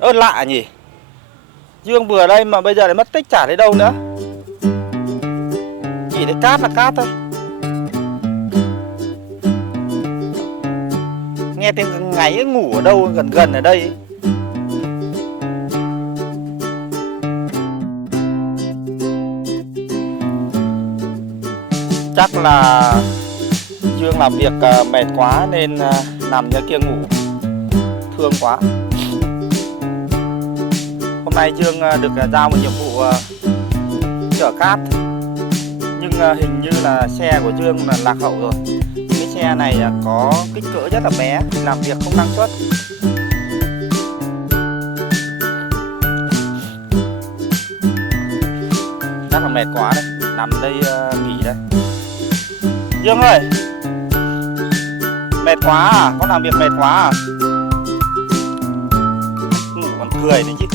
Ơ lạ nhỉ. Dương vừa đây mà bây giờ lại mất tích chả thấy đâu nữa. Chỉ thấy cát là cát thôi. Nghe tiếng ngáy ngủ ở đâu gần gần ở đây ấy. Chắc là Dương làm việc mệt quá nên nằm như kia ngủ. Thương quá. Hôm nay Dương được giao một nhiệm vụ chở cát. Nhưng hình như là xe của Dương là lạc hậu rồi. Cái xe này có kích cỡ rất là bé, làm việc không năng suất. Chắc là mệt quá đấy, nằm đây nghỉ đây. Dương ơi, mệt quá à? Con làm việc mệt quá à? Ngủ còn cười nữa chứ.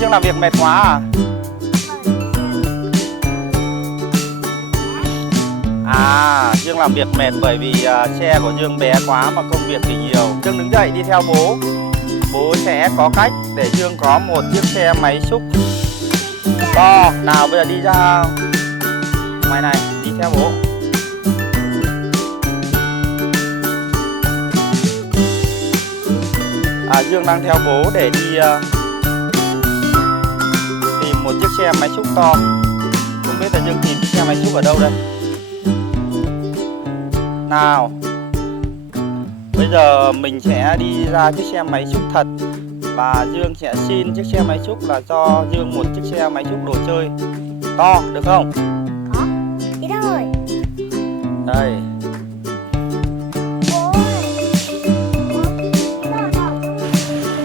Dương làm việc mệt quá à? À, Dương làm việc mệt bởi vì xe của Dương bé quá mà công việc thì nhiều. Dương đứng dậy đi theo bố. Bố sẽ có cách để Dương có một chiếc xe máy xúc to. Nào bây giờ đi ra ngoài này, đi theo bố. Dương đang theo bố để đi tìm một chiếc xe máy xúc to. Không biết là Dương tìm chiếc xe máy xúc ở đâu đây. Nào, bây giờ mình sẽ đi ra chiếc xe máy xúc thật. Và Dương sẽ xin chiếc xe máy xúc là cho Dương một chiếc xe máy xúc đồ chơi to, được không? Có, đi đâu rồi? Đây.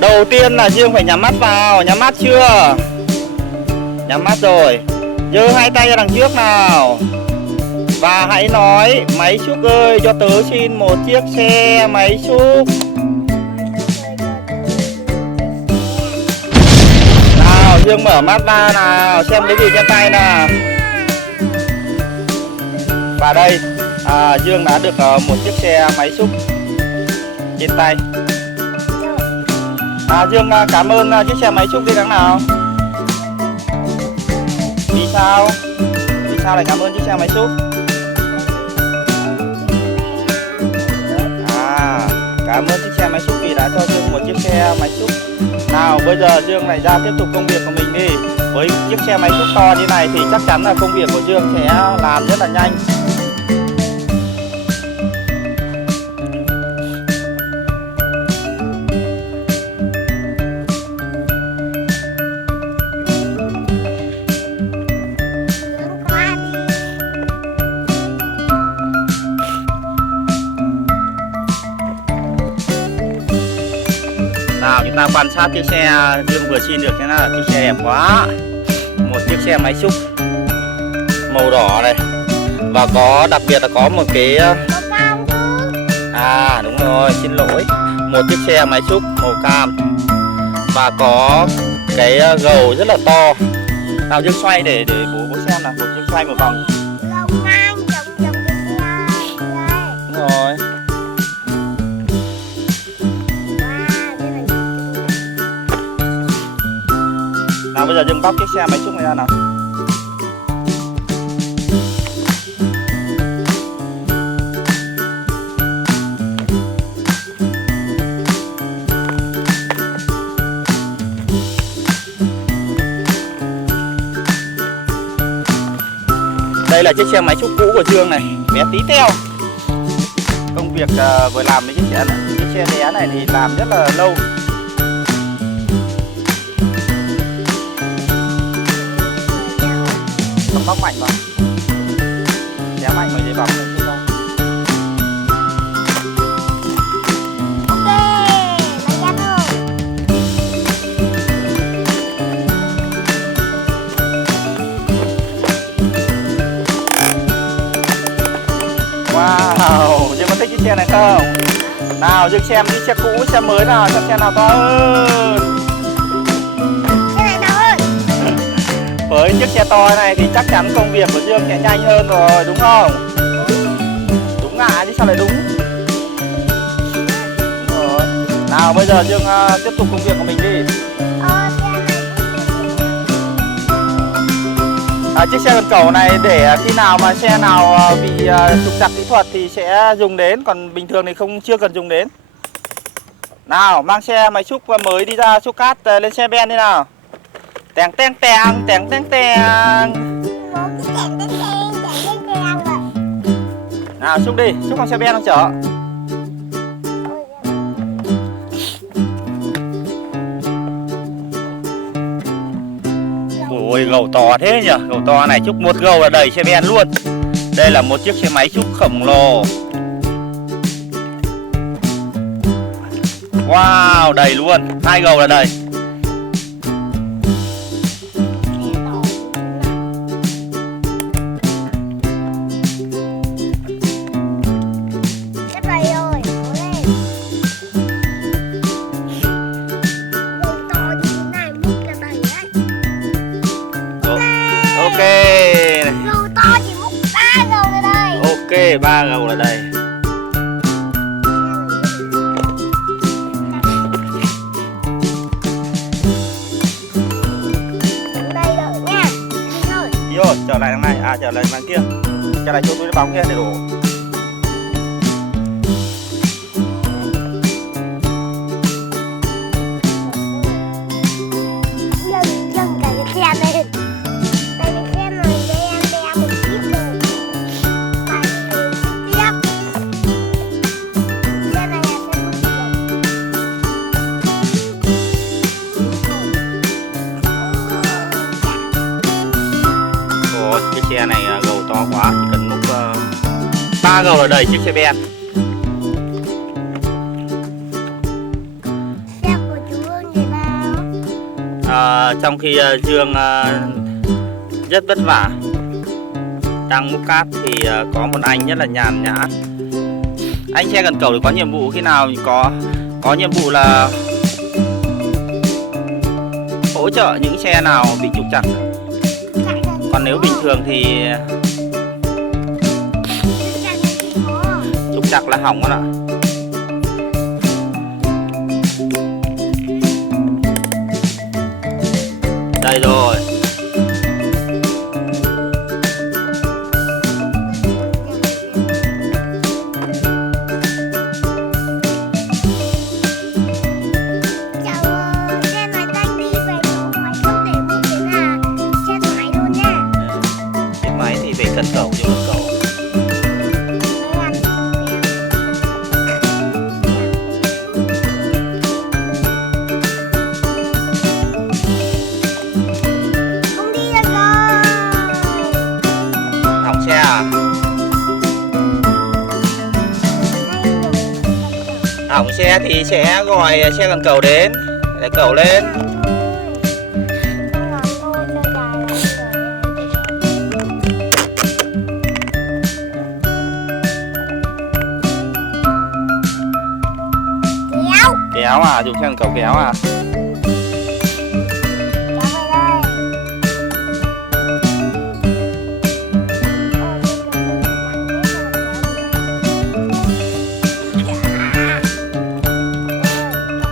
Đầu tiên là Dương phải nhắm mắt vào, nhắm mắt chưa? Nhắm mắt rồi. Giơ hai tay ra đằng trước nào. Và hãy nói: máy xúc ơi, cho tớ xin một chiếc xe máy xúc. Nào, Dương mở mắt ra nào, xem cái gì trên tay nào. Và đây, Dương đã được một chiếc xe máy xúc trên tay. Dương cảm ơn chiếc xe máy xúc đi đằng nào. Vì sao? Vì sao lại cảm ơn chiếc xe máy xúc? Cảm ơn chiếc xe máy xúc vì đã cho Dương một chiếc xe máy xúc. Nào bây giờ Dương lại ra tiếp tục công việc của mình đi. Với chiếc xe máy xúc to như này thì chắc chắn là công việc của Dương sẽ làm rất là nhanh. Nào chúng ta quan sát chiếc xe Dương vừa xin được thế nào. Chiếc xe đẹp quá. Một chiếc xe máy xúc màu đỏ này. Và có đặc biệt là có một cái đúng rồi, xin lỗi. Một chiếc xe máy xúc màu cam. Và có cái gầu rất là to. Nào Dương xoay để bố xem nào. Một Dương xoay một vòng. Đúng rồi. Nào bây giờ Dương bóc chiếc xe máy xúc này ra nào. Đây là chiếc xe máy xúc cũ của Dương này, bé tí teo. Công việc vừa làm với chiếc xe bé này thì làm rất là lâu. Bóc mạnh vào, kéo mạnh vào dây bóng lên chứ không. Ok, máy ra thôi. Wow, Dương có thích chiếc xe này không? Nào Dương xem chiếc xe cũ, xe mới nào, xem xe nào to hơn. Với chiếc xe to này thì chắc chắn công việc của Dương sẽ nhanh hơn rồi, đúng không? Đúng ạ, chứ sao lại đúng? Nào bây giờ Dương tiếp tục công việc của mình đi. Chiếc xe cần cẩu này để khi nào mà xe nào bị trục trặc kỹ thuật thì sẽ dùng đến, còn bình thường thì chưa cần dùng đến. Nào mang xe máy xúc mới đi ra xúc cát lên xe ben đi nào. Tèng tèng tèng tèng tèng tèng. Nào xúc đi, xúc bằng xe ben không chở. Ôi gầu to thế nhỉ, gầu to này xúc một gầu là đầy xe ben luôn. Đây là một chiếc xe máy xúc khổng lồ. Wow, đầy luôn, 2 gầu là đầy. Ok. Gầu to chỉ múc 3 gầu là đây. Ok, 3 gầu là đây. Đây đợi nha. Đi thôi. Đi rồi, trở lại đằng này, trở lại đằng kia. Trở lại chỗ túi bóng kia để đổ. Dâng cả cái xe lên. Đây cái xe này để em đeo một chiếc rồi. Đây tiếp. Xe này là xe một Ôi, cái xe này gầu to quá, chỉ cần múc 3 gầu là đầy chiếc xe ben. xe của chú Hương thì sao? Trong khi Dương rất vất vả đang múc cát thì có một anh rất là nhàn nhã. Anh xe cần cẩu thì có nhiệm vụ khi nào có nhiệm vụ là hỗ trợ những xe nào bị trục trặc. Còn nếu bình thường thì trục trặc là hỏng con ạ. Đây rồi. Xe này đang đi về chỗ máy xúc để múc đến là xe máy luôn nha. Chiếc máy thì phải cần cẩu chứ cần cẩu. Không đi được rồi. Hỏng xe à? Hỏng xe thì sẽ gọi xe cần cẩu đến để cẩu lên. Kéo. Kéo à, dùng xe cần cẩu kéo à? Kéo về đây.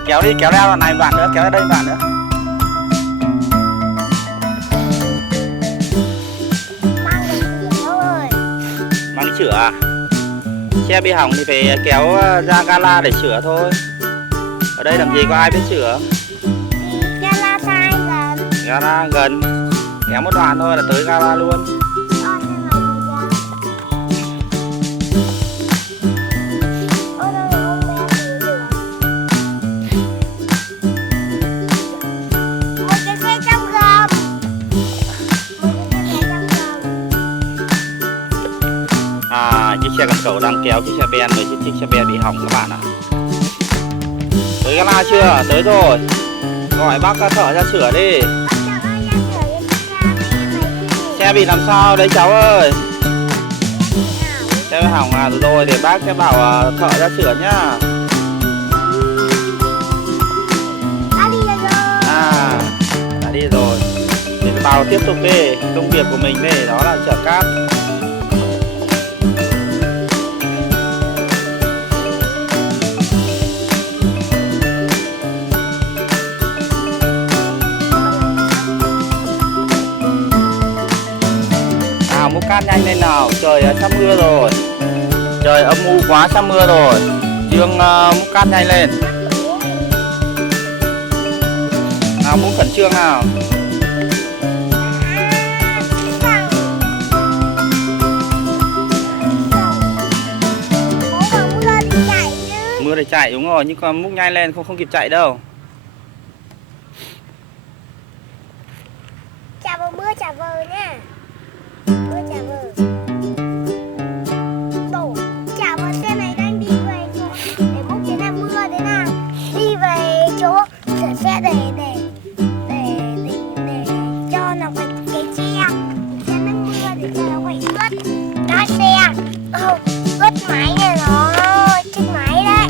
Kéo đi, kéo ra đoạn này một đoạn nữa, kéo ra đây một đoạn nữa. Mang về sửa rồi. Mang đi sửa à? Xe bị hỏng thì phải kéo ra gala để sửa thôi. Ở đây làm gì có ai biết sửa. Thì gala sai gần. Gala gần, kéo một đoạn thôi là tới gala luôn. Chiếc xe cần cẩu đang kéo chiếc xe ben với chiếc xe ben bị hỏng các bạn ạ. Tới gala chưa? Tới rồi. Gọi bác thợ ra sửa đi. Xe bị làm sao đấy cháu ơi? Xe bị hỏng à? Rồi để bác sẽ bảo thợ ra sửa nhá. Đã đi rồi. Để vào tiếp tục đi. Công việc của mình đây đó là chở cát. cát nhanh lên nào. Trời sắp mưa rồi. Trời âm u quá, sắp mưa rồi. Dương múc cát nhanh lên. Nào múc khẩn trương nào. Mưa để chạy đúng rồi, nhưng còn múc nhanh lên không kịp chạy đâu. Chà vào mưa chà vờ nha. Mưa chà vờ. Đổ chà vào xe này đang đi về chỗ để múc thế nào mưa thế nào. Đi về chỗ sửa xe để cho nó phải cái xe. Xe nó mưa để cho nó phải ướt cá xe. Ướt máy này rồi, chết máy đấy.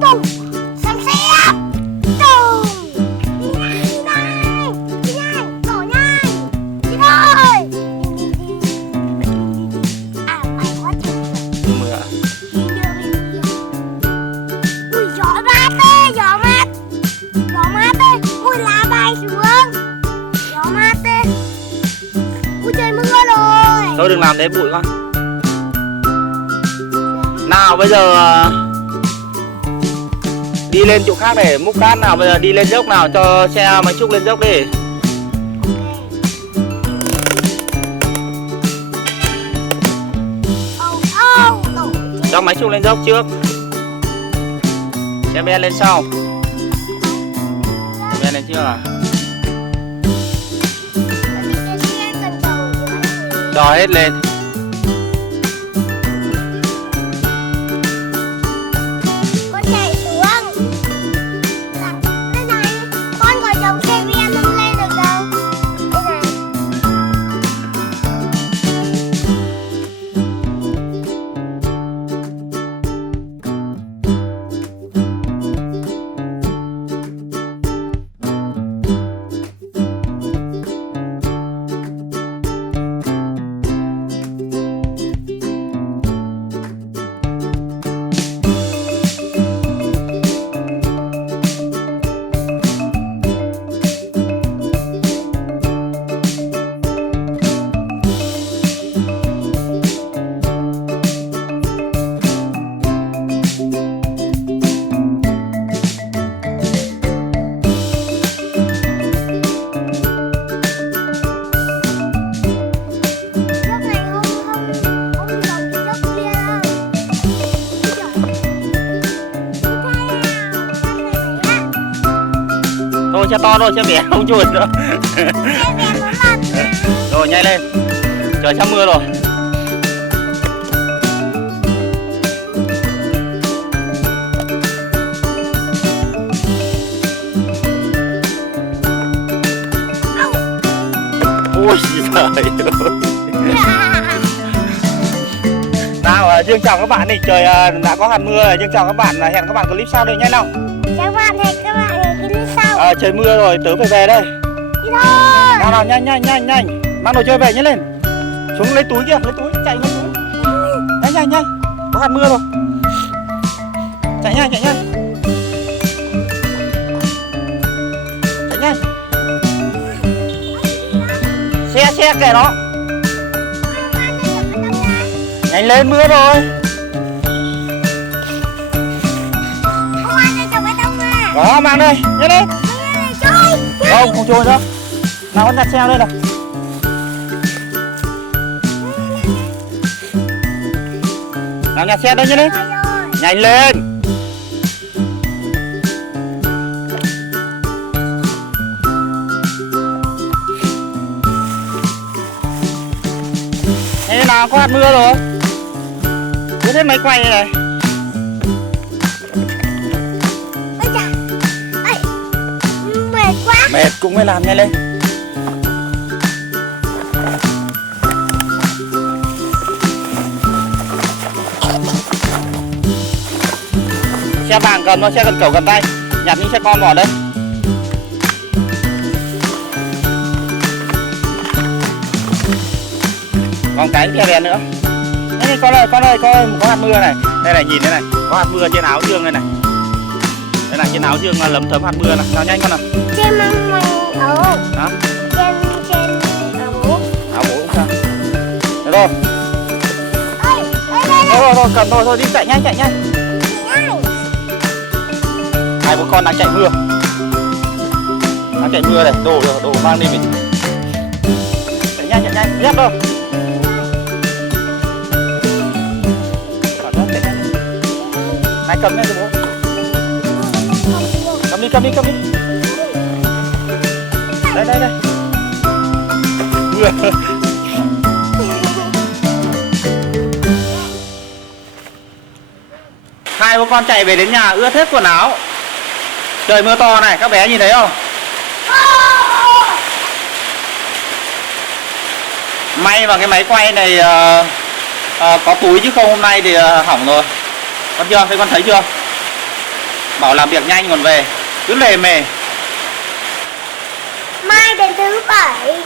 Tùng, xem xe. Tùng, đi nhanh, đổ nhanh, đi thôi. À, phải quá chừng. Mưa. Ui, gió mát ơi, gió mát. Gió mát ơi, ui lá bay xuống. Gió mát ơi. Ui trời mưa rồi. Thôi đừng làm thế bụi con. Nào bây giờ đi lên chỗ khác để múc cát nào. Bây giờ đi lên dốc nào, cho xe máy xúc lên dốc đi. Cho máy xúc lên dốc trước. Xe ben lên sau. Ben lên trước à? Cho hết lên. Con chạy xuống. Đây này, con gọi chồng xe ben không lên được đâu. Đây này. Dốc này không giống cái dốc kia đâu. Thôi xe to thôi, xe bé không chuột nữa. Xe ben nó lật. Rồi nhanh lên. Trời sắp mưa rồi. Ôi giời ơi. Nào Dương chào các bạn đi. Trời đã có hạt mưa rồi. Dương chào các bạn. Hẹn các bạn clip sau đây nhanh nào. Chào bạn, hẹn các bạn ở clip sau. Trời mưa rồi, tớ phải về đây. Đi thôi. Nào nhanh. Mang đồ chơi về nhanh lên. Xuống lấy túi kìa, lấy túi, chạy lấy túi. Nhanh. Có hạt mưa rồi. Chạy nhanh. Chạy nhanh. Xe kệ nó. Nhanh lên, mưa rồi. Đó, mang đây, nhanh lên. Không trôi đâu. Nào con đặt xe đây này. Nào nhặt xe đây nhanh lên. Nhanh lên. Thế nào, có hạt mưa rồi. Cứ thế máy quay này. Ôi chà. Ây, mệt quá. Mệt cũng mới làm nhanh lên. Xe vàng cầm nó, xe cần cẩu cầm tay. Nhặt những xe con bỏ đây. Còn cái kia đèn nữa. Đây con ơi, có hạt mưa này. Đây này, nhìn đây này, có hạt mưa trên áo Dương đây này. Đây là trên áo Dương là lấm thấm hạt mưa này. Nào nhanh con nào. Trên không? Hả? Trên áo mũ. Áo bố không sao. Được rồi. Ơi, đây. Thôi, cầm thôi, đi chạy nhanh. Nhanh. Hai bố con đang chạy mưa. Đang chạy mưa này, đồ mang đi mình. Chạy nhanh, nhấp đâu. Chạy nhanh. Này cầm lên cho bố. Cầm đi. Đây. Mưa. Hai bố con chạy về đến nhà ướt hết quần áo. Trời mưa to này, các bé nhìn thấy không? May mà cái máy quay này có túi chứ không hôm nay thì hỏng rồi. Con chưa? Thế con thấy chưa? Bảo làm việc nhanh còn về, cứ lề mề. Mai đến thứ 7.